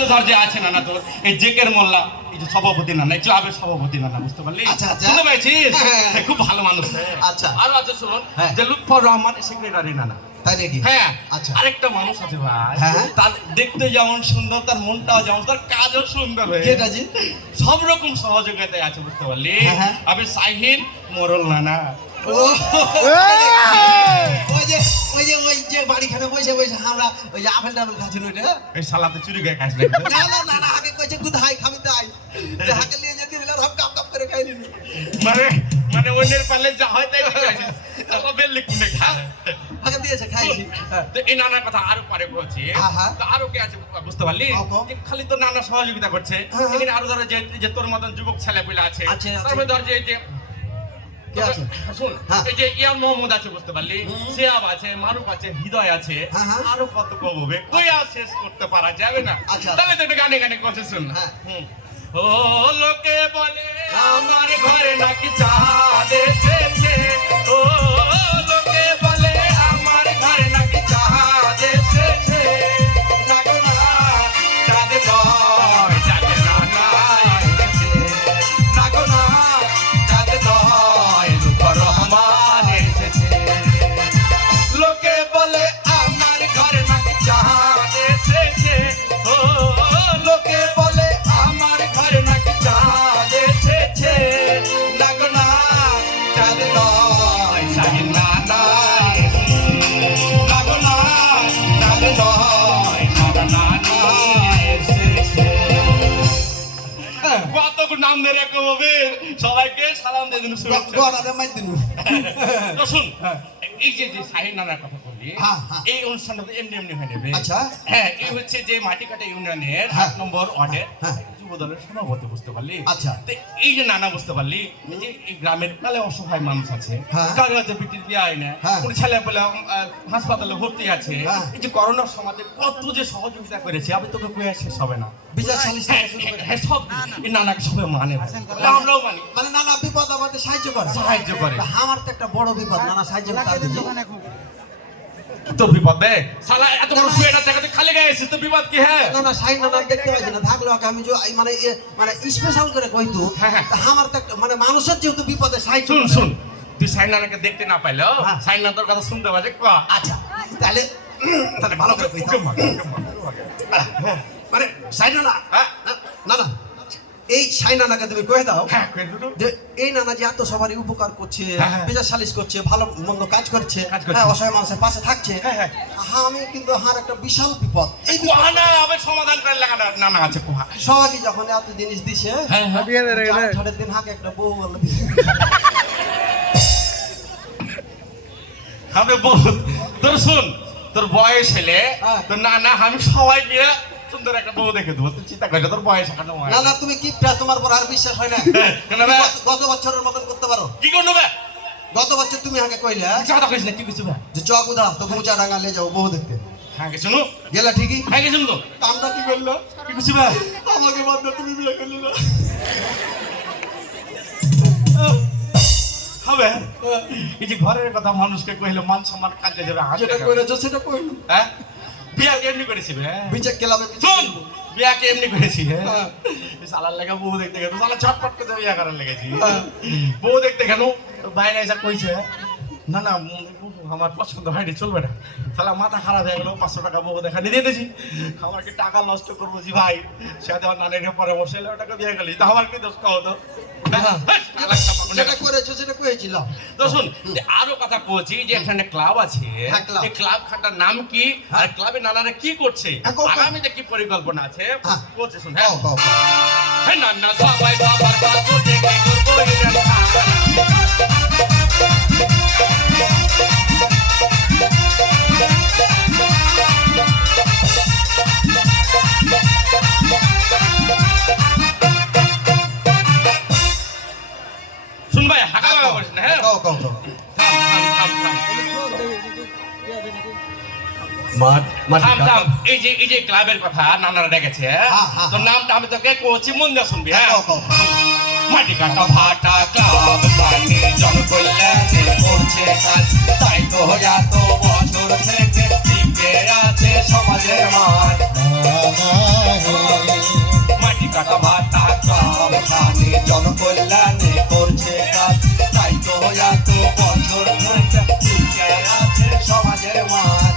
তো ধর যে আছে নানা তোর এই জেকের মোল্লা এই যে সভাপতি নানা এই ক্লাবের সভাপতি নানা বুঝতে পারলি? আচ্ছা আচ্ছা বুঝতে পেরেছিস? হ্যাঁ। খুব ভালো মানুষ। আচ্ছা আর আছে শোন হ্যাঁ। যে লুৎফর রহমান সেক্রেটারি নানা। তাই নাকি? হ্যাঁ আচ্ছা আরেকটা মানুষ আছে ভাই, হ্যাঁ। তার দেখতে যেমন সুন্দর তার মনটাও যেমন, তার কাজও সুন্দর। কেটা জি? সব রকম সহযোগিতায় আছে বুঝতে পারলি? হ্যাঁ। আমি শাহিন মোরল নানা। ওই যে বাড়িখানে বসে বসে আমরা ওই যে আপেল টাপেল খাচ্ছিল ওইটা। এই শালাতে চুরি খেয়ে খাইস না আগে কইছে কোথায় খাবি তাই হাকে নিয়ে যদি দিলাম সব কাপ কাপ করে খাই নিবি। মানে মানে অন্যের পালে যা হয় তাই খাইছিস। শালা বেল্লি কিনে খা। হাকে দিয়েছে খাইছি। তো এই নানার কথা আরো পরে বলছি। হ্যাঁ। তো আরো কে আছে বুঝতে পারলি? যে খালি তো নানা সহযোগিতা করছে, এখানে আরো ধরো যে তোর মতন যুবক ছেলেপিলা আছে, তারপরে ধর যে কে আছে? শুন এই যে ইয়ার মোহাম্মদ আছে বুঝতে পারলি, সিয়াব আছে, মারুফ আছে, হৃদয় আছে, আরো কত কববে কই আর শেষ করতে পারা যাবে না। তাহলে তো গানে গানে কথা শুন। ও লোকে বলে আমার ঘরে নাকি চাঁদ এসেছে, ও লোকে বলে আমার ঘরে নাকি চাঁদ এসেছে, না গো না চাঁদ নয় চাঁদ না এসেছে, না গো না চাঁদ নয় লুৎফর রহমান এসেছে। লোকে বলে আমার ঘরে নাকি চাঁদ এসেছে, ও লোকে বলে আমার ঘরে নাকি চাঁদ এসেছে, না গো না চাঁদ নয় শাহিন নানা এসেছে, না গো না চাঁদ নয় শাহিন নানা এসেছে। কত নাম ধরে কবে সবাইকে সালাম দিয়ে দিন শুরু গড়ারে মাই দিনু। তো শুন এই যে যে শাহিন নানার কথা বললি, এই অনুষ্ঠানটা তো এমনি এমনি হয়ে নেবে। আচ্ছা হ্যাঁ এই হচ্ছে যে মাটিকাটা ইউনিয়নের 8 নম্বর ওয়ার্ডের যুব দলের সভাপতি বুঝতে পারলি? আচ্ছা তো এই যে নানা বুঝতে পারলি এই যে এই গ্রামের তাহলে অসহায় মানুষ আছে, কারো হচ্ছে বিটির বিয়ে হয় না, কোন ছেলে পেলে হাসপাতালে ভর্তি আছে, এই যে করোনার সমাজে কত যে সহযোগিতা করেছে আমি তোকে কয়ে শেষ হবে না। বিচার সালিশ থেকে শুরু করে হ্যাঁ সব এই নানাকে সবাই মানে, আমরাও মানি। মানে নানা বিপদ আমাদের সাহায্য করে। সাহায্য করে। আমার তো একটা বড় বিপদ, নানা সাহায্য করে। তোর বিপদ বে শালা এত বড় শুয়েটা থেকে তুই খালি গায়ে এসেছিস, তোর বিপদ কি? হ্যাঁ না শাহিন নানা দেখতে পাচ্ছি না, থাকলো আমি যে মানে মানে স্পেশাল করে কইতো আমার তো একটা মানে মানুষের যেহেতু বিপদে সাহায্য। শুন শুন তুই শাহিন নানাকে দেখতে না পাইলেও শাহিন নানা তোর কথা শুনতে পাচ্ছে। আচ্ছা তাহলে তাহলে ভালো করে কইতো মানে শাহিন নানা না না এই শাহিন নানাকে তুমি কয়ে দাও যে এই নানা যে এত সবারই উপকার করছে, বিচার সালিশ করছে, ভালো মন্দ কাজ করছে, অসহায় মানুষের পাশে থাকছে, আমি কিন্তু আমার একটা বিশাল বিপদ এই সমাধান করে লাগা নানা আছে কোহা সবাই যখন এত জিনিস দিছে ছাড়ের দিন হাকে একটা বউ বলে হবে বহুত। তোর শুন তোর বয়স হলে তোর নানা আমি সবাই মিলে সুন্দর একটা বউ দেখে দেবো, তুই চিন্তা করিস তোর বয়স এখনো। না না তুমি কি তোমার পর আর বিশ্বাস হয় না? গত বছরের মতন করতে পারো? কি করলো বে? গত বছর তুমি আগে কইলে কথা কইস না কি কিছু বে যে চক উদা তো মুচা ডাঙ্গা লে যাও বউ দেখতে। হ্যাঁ গেছো নো গেলা ঠিকই, হ্যাঁ গেছো তো কামটা কি করলো? কি কিছু বে আমাকে বাদ দাও, তুমি বিয়ে করলে না হবে। এই যে ঘরের কথা মানুষকে কইলে মান সম্মান কাজে যাবে। যেটা করেছো সেটা কইলো। হ্যাঁ বিয়া এমনি করেছি বে বিচার ক্লাবে শুন বিয়াকে এমনি করেছি। হ্যাঁ সালার লাগা বউ দেখতে গেল সালা ছটপট করে বিয়া করার লেগেছি। বউ দেখতে কেন বাইরে এসে কইছে না না আমার পছন্দ হয়নি চলবে না, তাহলে মাথা খারাপ হয়ে গেল, 500 টাকা বউ দেখা দিয়ে দিয়েছি। আমার কি টাকা নষ্ট করবো জি ভাই, সাথে আমার নানের পরামর্শ এলো টাকা দিয়ে গেলি তা আমার কি দোষ কহ তো? যেটা করেছো সেটা কইছিলাম। তো শুন আরো কথা বলছি যে এখানে ক্লাব আছে, এই ক্লাব খাটার নাম কি আর ক্লাবে নানারা কি করছে, আগামীতে কি পরিকল্পনা আছে বলছে শুন। হ্যাঁ নানা সবাই বাবার কাছে দেখে করবো এটা শুন ভাই হাঁকা লাগা করিস না। হ্যাঁ থাম থাম থাম থাম এই যে ক্লাবের কথা নানারা ডেকেছে, তোর নামটা আমি তোকে কোচি মন দিয়ে শুনবি। হ্যাঁ মাটি কাটা ভাটা ক্লাব প্রাণী জনকল্যাণে করছে কাজ, তাই তো এত বছর থেকে টিকে আছে সমাজের মান। মাটি কাটা ভাটা ক্লাব প্রাণী জনকল্যাণে করছে কাজ, তাই তো এত বছর থেকে টিকে আছে সমাজের মান।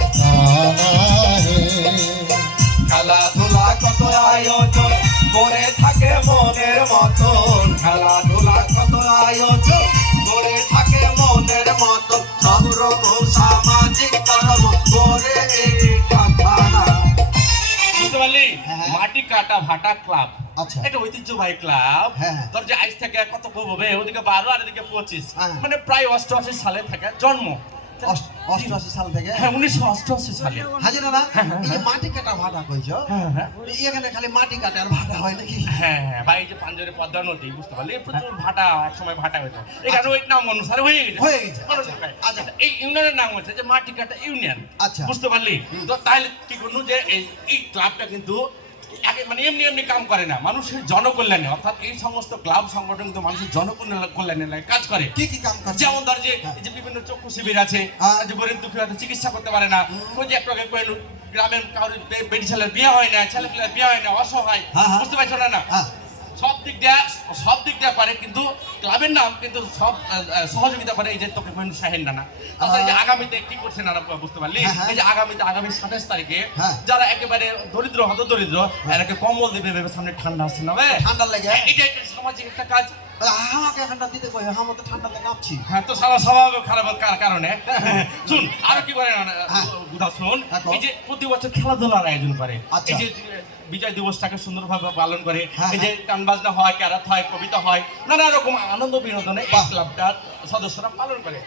খেলাধুলা কত আয়োজন করে থাকে মনের মতন, খেলাধুলা কত আয়োজন করে থাকে মনের মতন, সব রকম সামাজিক কর্ম করে এই কারখানা। বুঝতে পারলি? মাটি কাটা ভাটা ক্লাব, আচ্ছা, এটা ঐতিহ্যবাহী ক্লাব। তোর যে আজ থেকে কত হবে, ওদিকে 12 আর এদিকে 25, মানে প্রায় 88 সালে থেকে জন্ম। 88 সাল থেকে? হ্যাঁ, 1988 সালে। হাজি না, এই যে মাটি কাটা ভাটা কইছো, এখানে খালি মাটি কাটা আর ভাটা হয় নাকি? হ্যাঁ ভাই, এই যে পাঞ্জরে পদ্মা নদী, বুঝতে পারলি, প্রচুর ভাটা, এক সময় ভাটা হয়েছে, এখানে ওই নাম অনুসারে হয়ে গেছে। আচ্ছা, এই ইউনিয়নের নাম হচ্ছে যে মাটি কাটা ইউনিয়ন। আচ্ছা, বুঝতে পারলি? তো তাহলে কি করবো যে এই ক্লাবটা কিন্তু মানে এমনি এমনি কাম করে না, মানুষের জনকল্যাণে, অর্থাৎ এই সমস্ত ক্লাব সংগঠন কিন্তু মানুষের জনকল্যাণে কাজ করে। কি কি কাম করে? যেমন ধর যে বিভিন্ন চক্ষু শিবির আছে, যে গরিব দুঃখী হয়তো চিকিৎসা করতে পারে না, ওই যে একটু আগে কইল গ্রামের কারোর বেটি ছেলের বিয়ে হয় না, ছেলে পেলের বিয়ে হয় না, অসহায়, বুঝতে পারছো না? সব দিক দিয়ে পারে, কিন্তু ক্লাবের নাম কিন্তু সব সহযোগিতা করে। এই যে তোকে কইল শাহিন নানা, তাছাড়া এই যে আগামীতে কি করছে নানা, বুঝতে পারলি? এই যে আগামী 27 তারিখে যারা একেবারে দরিদ্র হত দরিদ্র, এরাকে কম্বল দিবে, ভেবে সামনে ঠান্ডা আসছে না, ঠান্ডা লাগে, এটা একটা সামাজিক একটা কাজ। আমাকে ঠান্ডা দিতে কই, আমার তো ঠান্ডাতে কাঁপছি। হ্যাঁ, তো সারা স্বভাব খারাপ কারণে। শুন, আর কি করে বুধা, শোন, এই যে প্রতি বছর খেলাধুলার আয়োজন করে, এই যে বিজয় দিবসটাকে সুন্দরভাবে পালন করে, এই যে গান বাজনা হয়, ক্যারাত হয়, কবিতা হয়, নানা রকম আনন্দ বিনোদনে এই ক্লাবটার সদস্যরা পালন করে।